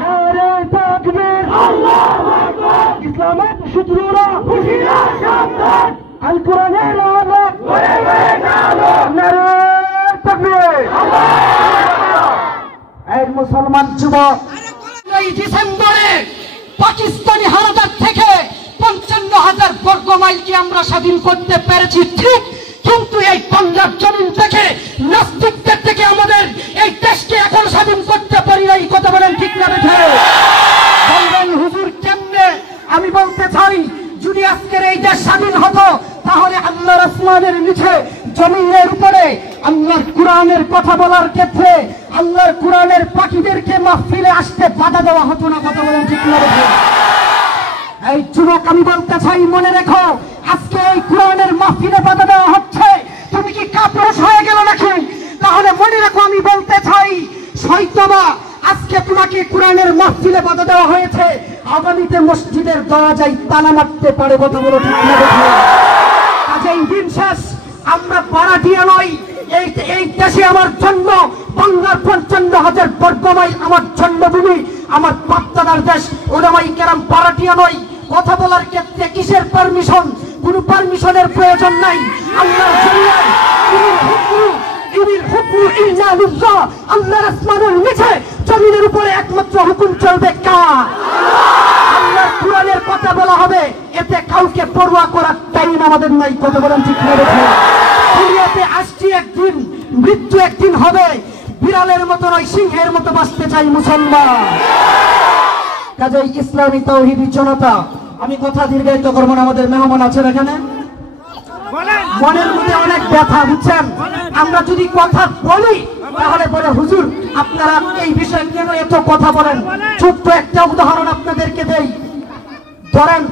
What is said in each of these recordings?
নারে তাকবীর, ইসলামের শত্রুরা আল কোরআনের আলো নারে তাকবীর। এই মুসলমান যুবক, এই ডিসেম্বরে পাকিস্তানি হানাদার থেকে 55,000 বর্গ মাইলকে আমরা স্বাধীন করতে পেরেছি ঠিক, কিন্তু এই বাংলার জমিন থেকে নাস্তিকদের থেকে আমাদের এই দেশকে এখন স্বাধীন করতে পারি না। এই কথা বলেন ঠিক না বেঠে? বলবেন হুজুর কেমনে? আমি বলতে চাই, যদি আজকের এই দেশ স্বাধীন হতো তাহলে আল্লাহর আসমানের নিচে জমিনের উপরে আল্লাহর কোরআনের কথা বলার ক্ষেত্রে আল্লাহর কোরআনের পাখিদেরকে মাহফিলে আসতে বাধা দেওয়া হতো না। কথা বলেন ঠিক না বেঠে? এই যুবক, আমি বলতে চাই, মনে রেখো, আজকে এই কোরআনের মাহফিলে বাধা দেওয়া হচ্ছে, তুমি কি কাপুরুষ হয়ে গেল নাকি? তাহলে মনে রেখো, আমি বলতে চাই, হয়তোবা আজকে তোমাকে কোরআনের মাহফিলে বাধা দেওয়া হয়েছে, আগামীতে মসজিদের দরজায় তালা মারতে পারে। কথা বলো ঠিক না বেঠে? কাজেই দিন শেষ, আমরা পাড়াটিয়া নই। এই দেশে আমার জন্ম, বাংলার 55,000 বর্গ মাইল আমার জন্মভূমি, আমার বাপদাদার দেশ। ওলামায়ে কেরাম পাড়াটিয়া নই। কথা বলার ক্ষেত্রে কিসের পারমিশন? কোনো পারমিশনের প্রয়োজন নাই। আল্লাহর জমিয়ায় আল্লাহর আসমানের নিচে জমিনের উপরে একমাত্র হুকুম চলবে কার? আল্লাহর কোরআনের কথা বলা হবে, এতে কাউকে পরোয়া করার টাইম আমাদের নাই। কথা বলেন ঠিক না বেঠে? দুনিয়াতে আসছি একদিন, মৃত্যু একদিন হবে। বিড়ালের মতো নয়, সিংহের মতো বাঁচতে চাই মুসলমান। কাজেই ইসলামী তাওহীদি জনতা, আমি কথা দীর্ঘায়িত করবো না। আমাদের মেহমান আছেন এখানে, মনের মধ্যে অনেক ব্যথা, বুঝছেন? আমরা যদি কথা বলি তাহলে বলে হুজুর আপনারা এই বিষয়ে কেন এত কথা বলেন? ছোট্ট একটা উদাহরণ আপনাদেরকে দেই। ধরেন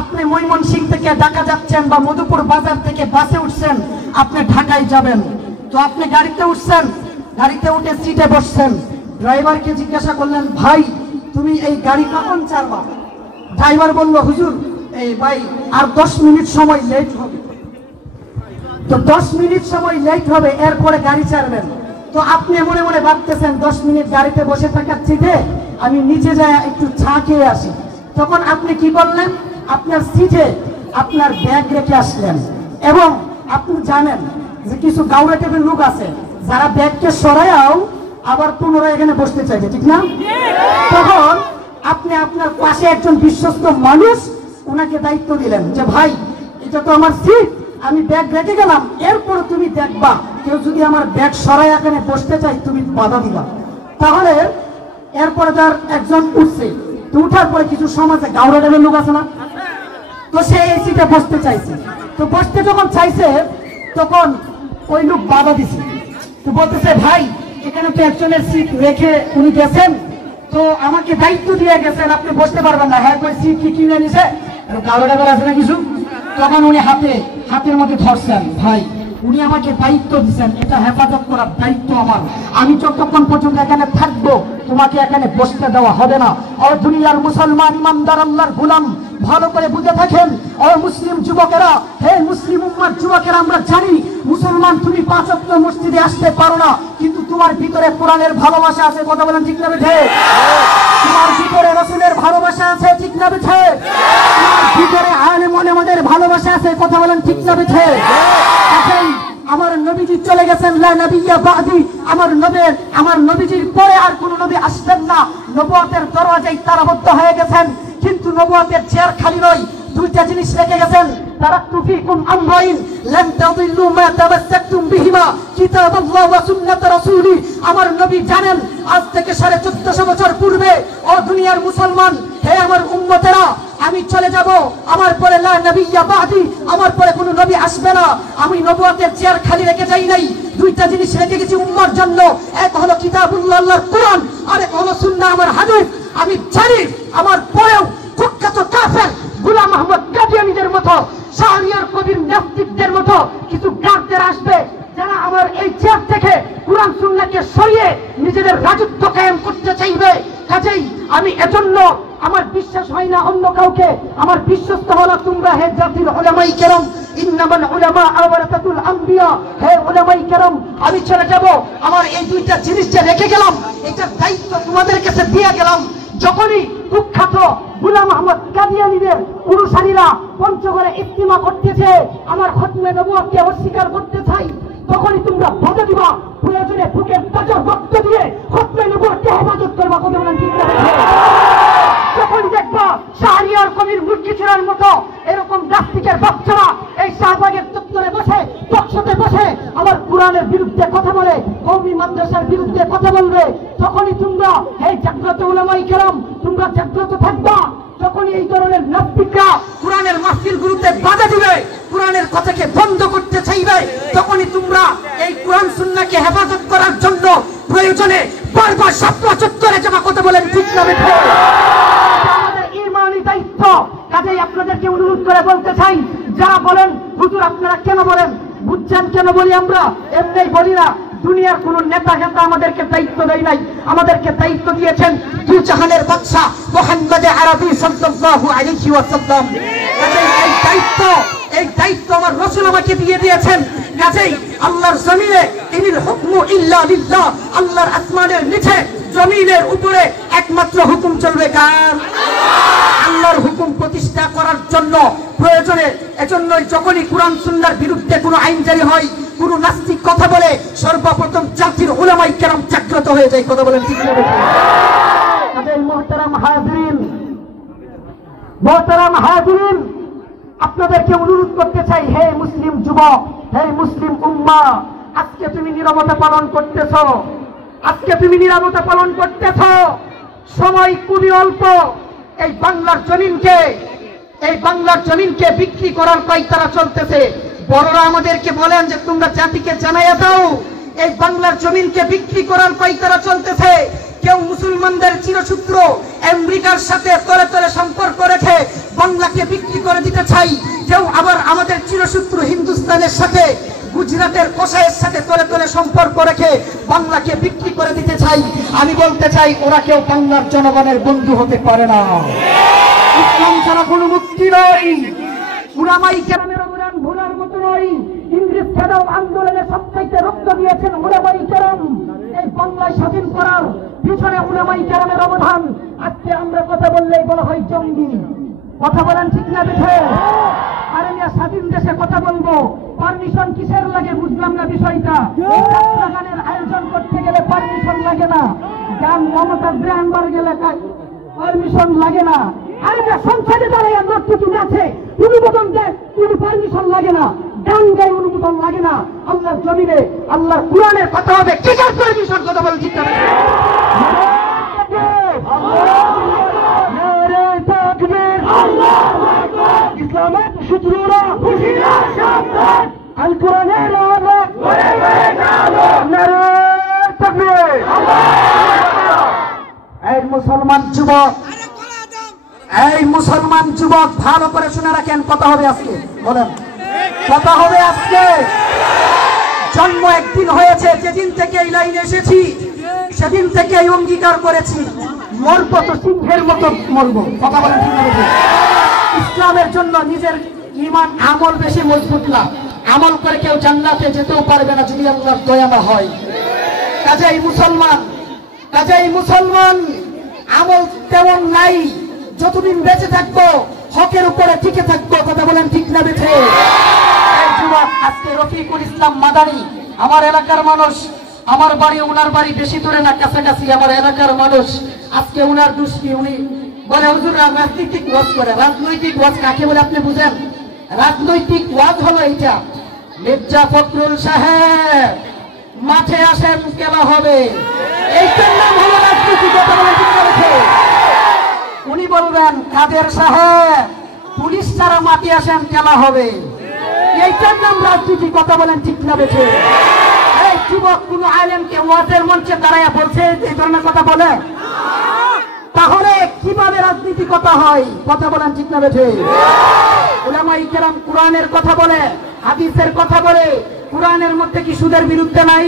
আপনি ময়মনসিংহ থেকে ঢাকা যাচ্ছেন বা মধুপুর বাজার থেকে বাসে উঠছেন, আপনি ঢাকায় যাবেন। তো আপনি গাড়িতে উঠছেন, গাড়িতে উঠে সিটে বসছেন, ড্রাইভারকে জিজ্ঞাসা করলেন, ভাই তুমি এই গাড়ি কখন ছাড়বা? ড্রাইভার বলল, হুজুর এই ভাই আর 10 মিনিট সময় লেট হবে। তো 10 মিনিট সময় লেট হবে, এরপরে গাড়ি ছাড়বেন। তো আপনি মনে মনে ভাবতেছেন 10 মিনিট গাড়িতে বসে থাকার চেয়ে আমি নিচে যাই একটু চা খেয়ে আসি। তখন আপনি কি করলেন? আপনার সিটে আপনার ব্যাগ রেখে আসলেন, এবং আপনি জানেন যে কিছু গাউরা টাইপের লোক আছে যারা ব্যাগকে সরাইয়াও আবার পুনরায় এখানে বসতে চাইছে, ঠিক না? তখন আপনি আপনার পাশে একজন বিশ্বস্ত মানুষ, ওনাকে দায়িত্ব দিলেন যে ভাই এটা তো আমার সিট, আমি ব্যাগ রেখে গেলাম, এরপরে তুমি দেখবা কেউ যদি আমার ব্যাগ সরাই এখানে বসতে চাই তুমি বাধা দিবা। তাহলে এরপরে তার একজন উঠছে, তো উঠার পরে কিছু সমাজে গাউরা টাইপের লোক আছে না, তো সে এই সিটে বসতে চাইছে। তো বসতে যখন চাইছে তখন ওই লোক বাধা দিছে। তো বলতেছে, ভাই এখানে তো একজনের সিট রেখে উনি গেছেন, তো আমাকে দায়িত্ব দিয়ে গেছেন, আপনি বসতে পারবেন না। হ্যাঁ, ওই সিট কি কিনে নিছে, গাউরা টাইপের আছে না কিছু। তখন উনি হাতের মধ্যে ধরছেন, ভাই উনি আমাকে দায়িত্ব দিচ্ছেন, এটা হেফাজত করার দায়িত্ব আমার, আমি যতক্ষণ পর্যন্ত এখানে থাকবো তোমাকে এখানে বসতে দেওয়া হবে না। ও দুনিয়ার মুসলমান ইমানদার আল্লাহর গোলাম, ভালো করে বুঝে থাকেন। ও মুসলিম যুবকেরা, হে মুসলিম উম্মার যুবকেরা, আমরা জানি মুসলমান তুমি 5 ওয়াক্ত মসজিদে আসতে পারো না, কিন্তু তোমার ভিতরে কোরআনের ভালোবাসা আছে। কথা বলেন ঠিক না বেঠে? তোমার ভিতরে রাসূলের ভালোবাসা আছে, ঠিক না বেঠে? তোমার ভিতরে আলেম ওলামাদের ভালোবাসা আছে। কথা বলেন ঠিক না বেঠে? এখন আমার নবীজি চলে গেছেন, লা নবিয়্যা বাদি, আমার নবীজির পরে আর কোন নবী আসবেন না। নবুয়তের দরজায় তারাবদ্ধ হয়ে গেছেন, কিন্তু নবুয়তের চেয়ার খালি নয়, দুইটা জিনিস রেখে গেছেন। তারাকতু ফীকুম আমরাইন লান তাদিল্লু মা তামাসসাকতুম বিহিমা কিতাবাল্লাহ ওয়া সুন্নাত রাসূলি। আমার নবী জানেন আজ থেকে 1450 বছর পূর্বে, ও দুনিয়ার মুসলমান, হে আমার উম্মতেরা, আমি চলে যাব, আমার পরে লা নবিয়্যা বাদি, আমার পরে কোনো নবী আসবে না। আমি নবুয়তের চেয়ার খালি রেখে যাই নাই, দুইটা জিনিস রেখে গেছি উম্মার জন্য। এক হলো কিতাবুল্লাহ, আল্লাহর কোরআন, আর এক হলো সুন্নাহ, আমার হাদিস। আমি জানি আমার পরেও কুখ্যাত কাফের গোলাম আহমদ কাদিয়ানীদের মতো, শাহরিয়ার কবির নাস্তিকদের মতো কিছু গাদ্দার আসবে, যারা আমার এই চেয়ার থেকে কোরআন সুন্নাহকে সরিয়ে নিজেদের রাজত্ব কায়েম করতে চাইবে। কাজেই আমি এজন্য আমার বিশ্বাস হয় না অন্য কাউকে, আমার বিশ্বস্ত হলো তোমরা, হে জাতির উলামায়ে কেরাম। ইন্নামাল উলামা ওয়ারাসাতুল আম্বিয়া, হে উলামায়ে কেরাম। আমি চলে যাব, আমার এই দুইটা জিনিস যে রেখে গেলাম, এটার দায়িত্ব খতমে নবুয়তকে অস্বীকার করতে চাই, তখনই তোমরা বাধা দিবা, প্রয়োজনে বুকের তাজা রক্ত দিয়ে খতমে নবুয়তকে হেফাজত করবা। কথা বলেন ঠিক না? যখনই দেখবা শাহরিয়ার কবির মুরগি ছেড়ার মতো এরকম নাস্তিকের বাচ্চারা এই শাহবাগের চত্বরে বসে টকশোতে বসে আবার কোরআনের বিরুদ্ধে কথা বলে, কওমি মাদ্রাসার বিরুদ্ধে কথা বলবে, তখনই তোমরা এই জাগ্রত উলামায়ে কেরাম তোমরা জাগ্রত থাকবা। যখনই এই ধরনের নাস্তিকরা কোরআনের মাহফিলগুলোতে বাধা দিবে, কোরআনের কথাকে বন্ধ করতে চাইবে, তখনই তোমরা এই কোরআন সুন্নাহকে হেফাজত করার জন্য প্রয়োজনে বারবার শাপলা চত্বরে জমা। কথা বলেন ঠিক না? আমাদের ঈমানি দায়িত্ব। কাজেই আপনাদেরকে অনুরোধ করে বলতে চাই, যারা বলেন হুজুর আপনারা কেন বলেন, বুঝছেন কেন বলি আমরা? এমনি বলি না। দুনিয়ার কোন নেতা আমাদেরকে দায়িত্ব দেয় নাই, আমাদেরকে দায়িত্ব দিয়েছেন দু জাহানের বাদশা মুহাম্মদ আরবি সাল্লাল্লাহু আলাইহি ওয়াসাল্লাম। কাজেই এই দায়িত্ব আমার রাসূল আমাকে দিয়ে দিয়েছেন। কাজেই আল্লাহর জমিনে ইনিল হুকমু ইল্লা লিল্লাহ, আল্লাহর আসমানের নিচে জমিনের উপরে একমাত্র হুকুম চলবে কার? আল্লাহর হুকুম প্রতিষ্ঠা করার জন্য প্রয়োজনে এজন্যই যখনই কোরআন সুন্নাহর বিরুদ্ধে কোনো আইন জারি হয়, কোন নাস্তিক কথা বলে, সর্বপ্রথম জাতির উলামায়ে কেরাম জাগ্রত হয়ে যায়। কথা বলেন ঠিক না? কাজেই মুহতারাম হাজিরিন, আপনাদেরকে অনুরোধ করতে চাই, হে মুসলিম যুবক, হে মুসলিম উম্মাহ, আজকে তুমি নীরবতা পালন করতেছো, আজকে তুমি নীরবতা পালন করতেছো। সময় খুবই অল্প। এই বাংলার জমিনকে বিক্রি করার পাইতারা চলতেছে। বড়রা আমাদেরকে বলেন যে তোমরা জাতিকে জানাইয়া দাও, এই বাংলার জমিনকে বিক্রি করার পাইতারা চলতেছে। কেউ মুসলমানদের চিরসূত্র আমেরিকার সাথে তলে তলে সম্পর্ক রেখে বাংলাকে বিক্রি করে দিতে চাই, কেউ আবার আমাদের চিরসূত্র হিন্দুস্তানের সাথে গুজরাটের কসাইয়ের সাথে তলে তলে সম্পর্ক রেখে বাংলাকে বিক্রি করে দিতে চাই। আমি বলতে চাই ওরা কেউ বাংলার জনগণের বন্ধু হতে পারে না। ইসলাম ছাড়া কোনো মুক্তি নয়। উলামায়ে কেরামের অবদান ভোলার মতো নয়। ইংরেজ খেদাও আন্দোলনে সবচাইতে রক্ত দিয়েছেন উলামায়ে কেরাম। এই বাংলায় স্বাধীন করার পিছনে উলামায়ে কেরামের অবদান। আজকে আমরা কথা বললেই বলা হয় জঙ্গি। কথা বলেন ঠিক না? আরে মিয়া, স্বাধীন দেশে কথা বলবো, পারমিশন কিসের লাগে বুঝলাম না বিষয়টা। গানের আয়োজন করতে গেলে পারমিশন লাগে না, গান মমতা ব্রাহ্মণ গেলে পারমিশন লাগে না। আরে মিয়া, সংসদে দাঁড়ায় নর্তকী নাচে, অনুমোদন দেয়, কোনো পারমিশন লাগে না, গান গায়ে অনুমোদন লাগে না। আল্লাহর জমিনে আল্লাহর কোরআনের কথা হবে, কিসের পারমিশন? কথা বলেন ঠিক না? ইসলামের শত্রুরা আল কোরআনের এই মুসলমান যুবক ভালো করে শুনে রাখেন, কথা হবে আজকে। বলেন কথা হবে আজকে। জন্ম একদিন হয়েছে, যেদিন থেকে এই লাইনে এসেছি সেদিন থেকে এই অঙ্গীকার করেছি, মরবো তো সিংহের মতো মরবো। কথা বলেন ঠিক না? ইসলামের জন্য নিজের ঈমান আমল বেশি মজবুত না। আমল করে কেউ জান্নাতে যেতেও পারবে না যদি আল্লাহর দয়া না হয়। কাজেই মুসলমান আমল তেমন নাই। যতদিন বেঁচে থাকবো হকের উপরে টিকে থাকবো। কথা বলেন ঠিক না? বেঁচে এই যুবক আজকে রফিকুল ইসলাম মাদানী, আমার এলাকার মানুষ, আমার বাড়ি ওনার বাড়ি বেশি দূরে না, কাছাকাছি। আমার এলাকার মানুষ আজকে ওনার দুষ্টি, উনি বলে হুজুররা রাজনৈতিক ওয়াজ করে। রাজনৈতিক ওয়াজ কাকে বলে আপনি বুঝেন? রাজনৈতিক ওয়াজ হলো এইটা, মির্জা ফখরুল সাহেব মাঠে আসেন খেলা হবে, এইটার নাম হলো রাজনীতি। কথা বলে ঠিক আছে? উনি বলবেন কাদের সাহেব পুলিশ ছাড়া মাঠে আসেন খেলা হবে, এইটার নাম রাজনীতি। কথা বলেন ঠিক না? বেছে এই যুবক কোন আলেমকে ওয়াজের মঞ্চে দাঁড়াইয়া বলছে এই ধরনের কথা বলে, তাহলে কিভাবে রাজনীতি কথা হয়? কথা বলেন ঠিক না? বেছে উলামায়ে কেরাম কোরআনের কথা বলে, হাদিসের কথা বলে। কোরআনের মধ্যে কি সুদের বিরুদ্ধে নাই?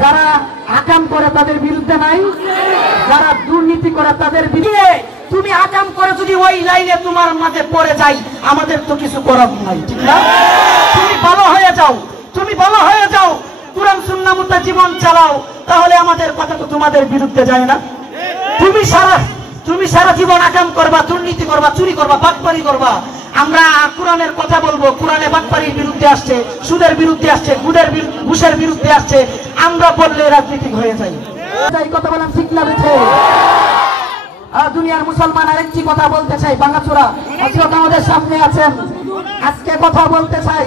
যারা আকাম করে তাদের বিরুদ্ধে নাই? যারা দুর্নীতি করে তাদের বিরুদ্ধে? তুমি আকাম করে যদি ওই লাইনে তোমার মাঝে পড়ে যাই, আমাদের তো কিছু করার নাই, ঠিক না? তুমি ভালো হয়ে যাও, কোরআন সুন্নাহ মতো জীবন চালাও, তাহলে আমাদের কথা তো তোমাদের বিরুদ্ধে যায় না। তুমি সারা জীবন আকাম করবা, দুর্নীতি করবা, চুরি করবা, বাটপারি করবা, আমরা কোরআনের কথা বলবো, কোরআনে বাটপাড়ির বিরুদ্ধে আসছে, সুদের বিরুদ্ধে আসছে, ঘুষের বিরুদ্ধে আসছে, আমরা বললে রাজনীতি হয়ে যায়। কথা বলেন ঠিক না বেঠে? দুনিয়ার মুসলমান আরেকটি কথা বলতে চাই, বাঙ্গাচোরা হযরত আমাদের সামনে আছেন, আজকে কথা বলতে চাই।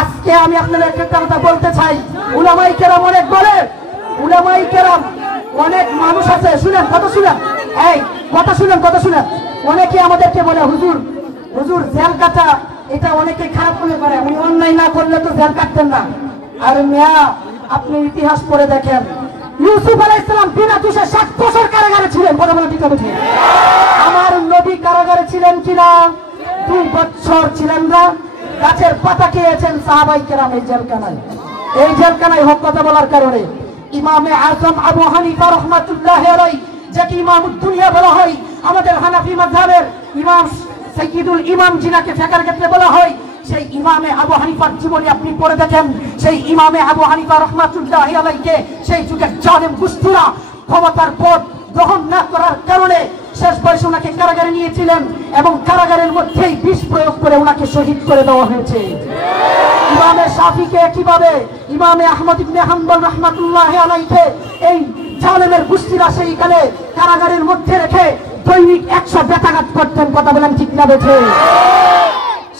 আজকে আমি আপনাদের একটা কথা বলতে চাই, উলামায়ে কেরাম অনেক বলে, উলামায়ে কেরাম অনেক মানুষ আছে, শুনেন কথা শুনেন, এই কথা শুনেন, কথা শুনেন। অনেকে আমাদেরকে বলে হুজুর, হুজুর জেল কাটা এটা অনেকে খারাপ মনে করে, উনি অন্যায় না করলে তো জেল কাটতেন না। আর মিয়া আপনি ইতিহাস পড়ে দেখেন, ইউসুফ আলাইহিস সালাম বিনা দোষে 60 বছর কারাগারে ছিলেন, কথা বলে ঠিক আছে? আমার নবী কারাগারে ছিলেন কিনা? 2 বছর ছিলেন না। গাছের পাতা খেয়েছেন সাহাবায়ে কেরাম এই জেলখানায়। এই জেলখানায় হক কথা বলার কারণে ইমামে আজম আবু হানিফা রাহমাতুল্লাহি আলাইহি, যাকে ইমামুদ দুনিয়া বলা হয়, আমাদের হানাফি মাযহাবের ইমাম সাইয়্যিদুল ইমাম জিনাকে ফিকহের ক্ষেত্রে বলা হয়, সেই ইমামে আবু হানিফার জীবনী আপনি পড়ে দেখেন। সেই ইমামে আবু হানিফা রাহমাতুল্লাহি আলাইহিকে সেই যুগের জালেম গোষ্ঠীরা ক্ষমতার পদ গ্রহণ না করার কারণে শেষ বয়সে ওনাকে কারাগারে নিয়েছিলেন এবং কারাগারের মধ্যেই বিষ প্রয়োগ করে ওনাকে শহীদ করে দেওয়া হয়েছে। ইমামে শাফিকে কিভাবে, ইমামে আহমদ ইবনে হাম্বল রাহমাতুল্লাহি আলাইহিকে এই জালেমের গোষ্ঠীরা সেইখানে কারাগারের মধ্যে রেখে দৈনিক 100 বেতাঘাত করতেন, কথা বলেন ঠিক না বেঠে?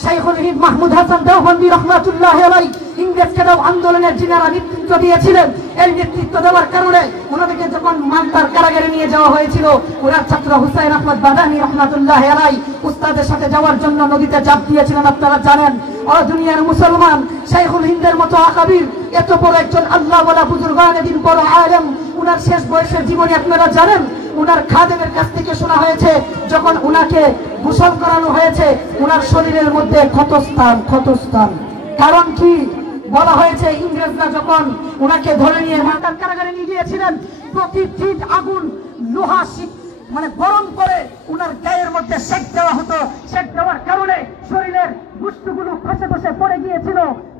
শাইখুল হিন্দ মাহমুদ হাসান দেওবন্দি রাহমাতুল্লাহি আলাইহি ইংরেজকেরাও আন্দোলনের যিনারা নেতৃত্ব দিয়েছিলেন, এই নেতৃত্ব দেওয়ার কারণে ওনাদেরকে যখন মালদার কারাগারে নিয়ে যাওয়া হয়েছিল, ওনার ছাত্র হুসাইন আহমদ বাদানী রাহমাতুল্লাহি আলাইহি উস্তাদের সাথে যাওয়ার জন্য নদীতে ঝাঁপ দিয়েছিলেন, আপনারা জানেন। ও দুনিয়ার মুসলমান, শাইখুল হিন্দের মতো আকাবির, এত বড় একজন আল্লাহ ওয়ালা বুজুর্গানে দিন, বড় আলেম, ওনার শেষ বয়সের জীবনী আপনারা জানেন। উনার খাদেমের কাছ থেকে শোনা হয়েছে, যখন উনাকে গোসল করানো হয়েছে উনার শরীরের মধ্যে ক্ষতস্থান। কারণ কি? বলা হয়েছে ইংরেজরা যখন উনাকে ধরে নিয়ে মালদার কারাগারে নিয়ে গিয়েছিলেন, প্রতিদিন আগুন লোহা মানে গরম করে উনার গায়ের মধ্যে সেক দেওয়া হতো। সেক দেওয়ার কারণে শরীরের গোশতগুলো খসে খসে পড়ে গিয়েছিল।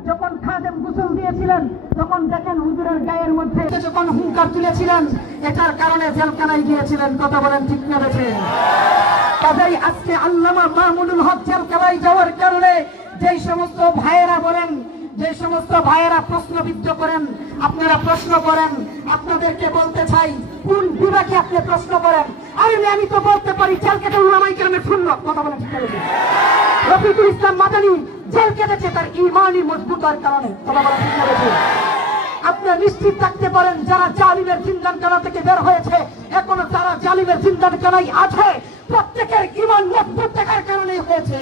যখন খাদেম গোসল দিয়েছিলেন তখন দেখেন হুজুরের গায়ের মধ্যে যখন হুঙ্কার তুলেছিলেন, এটার কারণে জেলখানায় গিয়েছিলেন, কথা বলেন ঠিক না বেঠে? কাজেই আজকে আল্লামা মামুনুল হক জেলখানায় যাওয়ার কারণে যেই সমস্ত ভাইয়েরা বলেন, যে সমস্ত ভাইয়েরা প্রশ্নবিদ্ধ করেন, আপনারা প্রশ্ন করেন, আপনাদেরকে বলতে চাই কোন বিভাগে আপনি প্রশ্ন করেন? আমি তো বলতে পারি জেল কেটে উলামায়ে কেরামের শূন্য, কথা বলেন ঠিক আছে? রফিকুল ইসলাম মাদানী জেল কেটেছে তার ঈমানি মজবুতার কারণে, কথা বলেন ঠিক আছে? আপনারা নিশ্চিত থাকতে পারেন যারা জালিমের জিন্দানখানা থেকে বের হয়েছে, এখনো যারা জালিমের জিন্দানখানায় আছে, প্রত্যেকের ঈমান মজবুত থাকার কারণেই হয়েছে।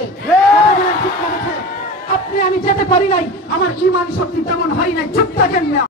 আপনি আমি যেতে পারি নাই, আমার ঈমানি শক্তি তেমন হয় নাই, চুপ থাকেন না।